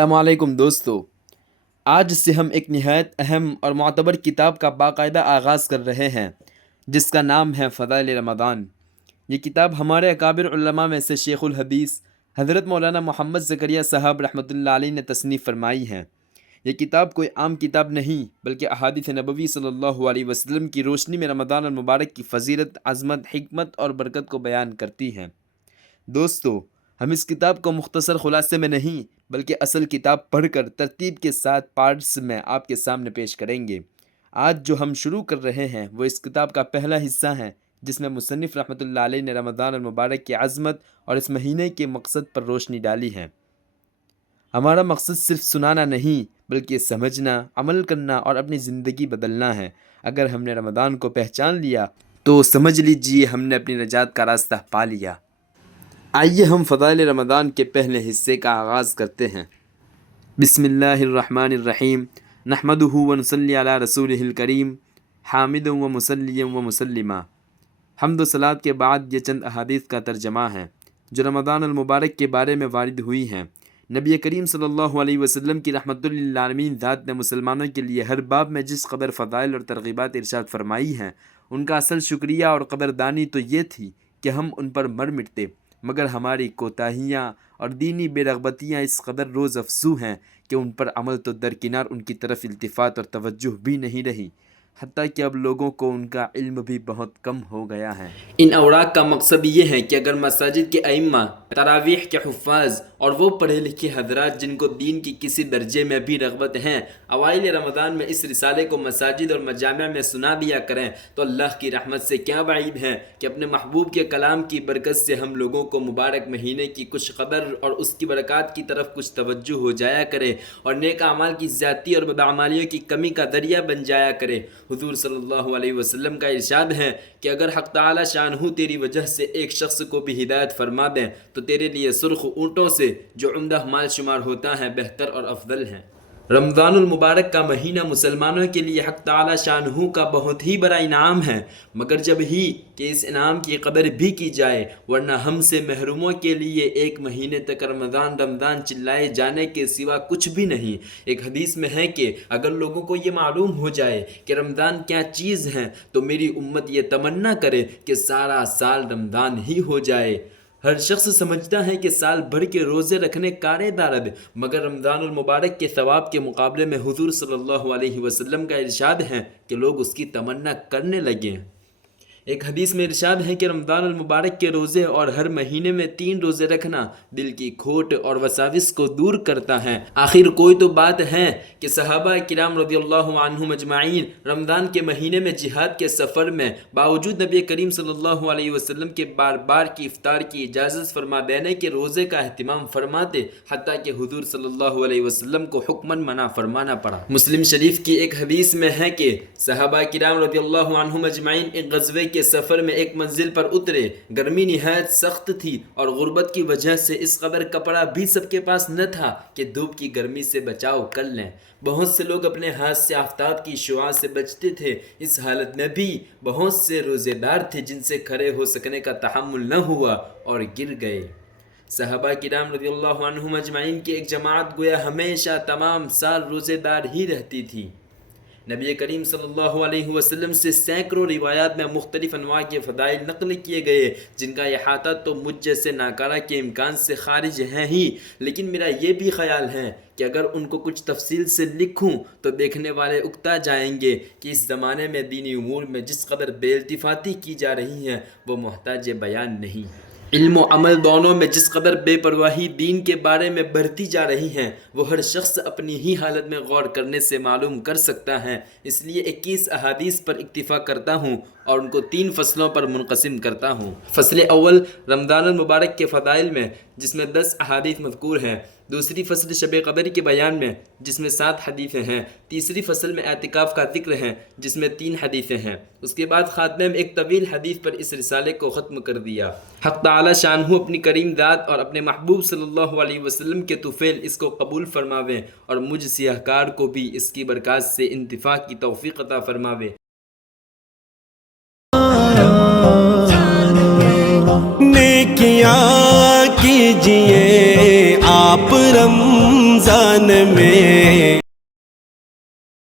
السلام علیکم دوستو، آج سے ہم ایک نہایت اہم اور معتبر کتاب کا باقاعدہ آغاز کر رہے ہیں جس کا نام ہے فضائل رمضان۔ یہ کتاب ہمارے اکابر علماء میں سے شیخ الحدیث حضرت مولانا محمد زکریا صاحب رحمۃ اللہ علیہ نے تصنیف فرمائی ہے۔ یہ کتاب کوئی عام کتاب نہیں بلکہ احادیث نبوی صلی اللہ علیہ وسلم کی روشنی میں رمضان المبارک کی فضیلت، عظمت، حکمت اور برکت کو بیان کرتی ہے۔ دوستو، ہم اس کتاب کو مختصر خلاصے میں نہیں بلکہ اصل کتاب پڑھ کر ترتیب کے ساتھ پارٹس میں آپ کے سامنے پیش کریں گے۔ آج جو ہم شروع کر رہے ہیں وہ اس کتاب کا پہلا حصہ ہے جس میں مصنف رحمۃ اللہ علیہ نے رمضان المبارک کی عظمت اور اس مہینے کے مقصد پر روشنی ڈالی ہے۔ ہمارا مقصد صرف سنانا نہیں بلکہ سمجھنا، عمل کرنا اور اپنی زندگی بدلنا ہے۔ اگر ہم نے رمضان کو پہچان لیا تو سمجھ لیجئے ہم نے اپنی نجات کا راستہ پا لیا۔ آئیے ہم فضائل رمضان کے پہلے حصے کا آغاز کرتے ہیں۔ بسم اللہ الرحمن الرحیم، نحمدہ ونصلی علی رسولہ الکریم، حامدا و مصلیا و مسلما۔ حمد و صلاۃ کے بعد یہ چند احادیث کا ترجمہ ہے جو رمضان المبارک کے بارے میں وارد ہوئی ہیں۔ نبی کریم صلی اللہ علیہ وسلم کی رحمت للعالمین ذات نے مسلمانوں کے لیے ہر باب میں جس قدر فضائل اور ترغیبات ارشاد فرمائی ہیں، ان کا اصل شکریہ اور قدردانی تو یہ تھی کہ ہم ان پر مر مٹتے، مگر ہماری کوتاہیاں اور دینی بے رغبتیاں اس قدر روز افزوں ہیں کہ ان پر عمل تو درکنار، ان کی طرف التفات اور توجہ بھی نہیں رہی، حتیٰ کہ اب لوگوں کو ان کا علم بھی بہت کم ہو گیا ہے۔ ان اوراق کا مقصد یہ ہے کہ اگر مساجد کے ائمہ، تراویح کے حفاظ اور وہ پڑھے لکھے حضرات جن کو دین کی کسی درجے میں بھی رغبت ہیں، اوائل رمضان میں اس رسالے کو مساجد اور مجامع میں سنا دیا کریں تو اللہ کی رحمت سے کیا بعید ہے کہ اپنے محبوب کے کلام کی برکت سے ہم لوگوں کو مبارک مہینے کی کچھ قدر اور اس کی برکات کی طرف کچھ توجہ ہو جایا کرے اور نیک اعمال کی زیادتی اور بدعمالیوں کی کمی کا ذریعہ بن جایا کرے۔ حضور صلی اللہ علیہ وسلم کا ارشاد ہے کہ اگر حق تعالی شانہ تیری وجہ سے ایک شخص کو بھی ہدایت فرما دیں تو تیرے لیے سرخ اونٹوں سے جو عمدہ مال شمار ہوتا ہے بہتر اور افضل ہے۔ رمضان المبارک کا مہینہ مسلمانوں کے لیے حق تعالی شانہ کا بہت ہی بڑا انعام ہے، مگر جب ہی کہ اس انعام کی قدر بھی کی جائے، ورنہ ہم سے محروموں کے لیے ایک مہینے تک رمضان رمضان چلائے جانے کے سوا کچھ بھی نہیں۔ ایک حدیث میں ہے کہ اگر لوگوں کو یہ معلوم ہو جائے کہ رمضان کیا چیز ہے تو میری امت یہ تمنا کرے کہ سارا سال رمضان ہی ہو جائے۔ ہر شخص سمجھتا ہے کہ سال بھر کے روزے رکھنے کارے دارد، مگر رمضان المبارک کے ثواب کے مقابلے میں حضور صلی اللہ علیہ وسلم کا ارشاد ہے کہ لوگ اس کی تمنا کرنے لگے۔ ایک حدیث میں ارشاد ہے کہ رمضان المبارک کے روزے اور ہر مہینے میں 3 روزے رکھنا دل کی کھوٹ اور وساوس کو دور کرتا ہے۔ آخر کوئی تو بات ہے کہ صحابہ کرام رضی اللہ عنہم اجمعین رمضان کے مہینے میں جہاد کے سفر میں باوجود نبی کریم صلی اللہ علیہ وسلم کے بار بار کی افطار کی اجازت فرما دینے کے روزے کا اہتمام فرماتے، حتیٰ کہ حضور صلی اللہ علیہ وسلم کو حکماً منع فرمانا پڑا۔ مسلم شریف کی ایک حدیث میں ہے کہ صحابہ کرام رضی اللہ عنہم اجمعین ایک غزوے کے سفر میں ایک منزل پر اترے۔ گرمی نہایت سخت تھی اور غربت کی وجہ سے اس قدر کپڑا بھی سب کے پاس نہ تھا کہ دھوپ کی گرمی سے بچاؤ کر لیں۔ بہت سے لوگ اپنے ہاتھ سے آفتاب کی شعاع سے بچتے تھے۔ اس حالت میں بھی بہت سے روزے دار تھے جن سے کھڑے ہو سکنے کا تحمل نہ ہوا اور گر گئے۔ صحابہ کرام رضی اللہ عنہم اجمعین کی ایک جماعت گویا ہمیشہ تمام سال روزے دار ہی رہتی تھی۔ نبی کریم صلی اللہ علیہ وسلم سے سینکڑوں روایات میں مختلف انواع کے فضائل نقل کیے گئے جن کا احاطہ تو مجھ جیسے ناکارہ کے امکان سے خارج ہے ہی، لیکن میرا یہ بھی خیال ہے کہ اگر ان کو کچھ تفصیل سے لکھوں تو دیکھنے والے اکتا جائیں گے کہ اس زمانے میں دینی امور میں جس قدر بے التفاتی کی جا رہی ہے وہ محتاج بیان نہیں۔ علم و عمل دونوں میں جس قدر بے پرواہی دین کے بارے میں بڑھتی جا رہی ہے وہ ہر شخص اپنی ہی حالت میں غور کرنے سے معلوم کر سکتا ہے۔ اس لیے 21 احادیث پر اکتفا کرتا ہوں اور ان کو 3 فصلوں پر منقسم کرتا ہوں۔ فصل اول رمضان المبارک کے فضائل میں جس میں 10 احادیث مذکور ہیں، دوسری فصل شب قدر کے بیان میں جس میں 7 حدیثیں ہیں، تیسری فصل میں اعتکاف کا ذکر ہے جس میں 3 حدیثیں ہیں، اس کے بعد خاتمے میں ایک طویل حدیث پر اس رسالے کو ختم کر دیا۔ حق تعالی شانہ اپنی کریم ذات اور اپنے محبوب صلی اللہ علیہ وسلم کے طفیل اس کو قبول فرماوے اور مجھ سیاہ کار کو بھی اس کی برکات سے انتفاع کی توفیق عطا فرماوے۔ نیک نیکیاں کیجئے آپ رمضان میں،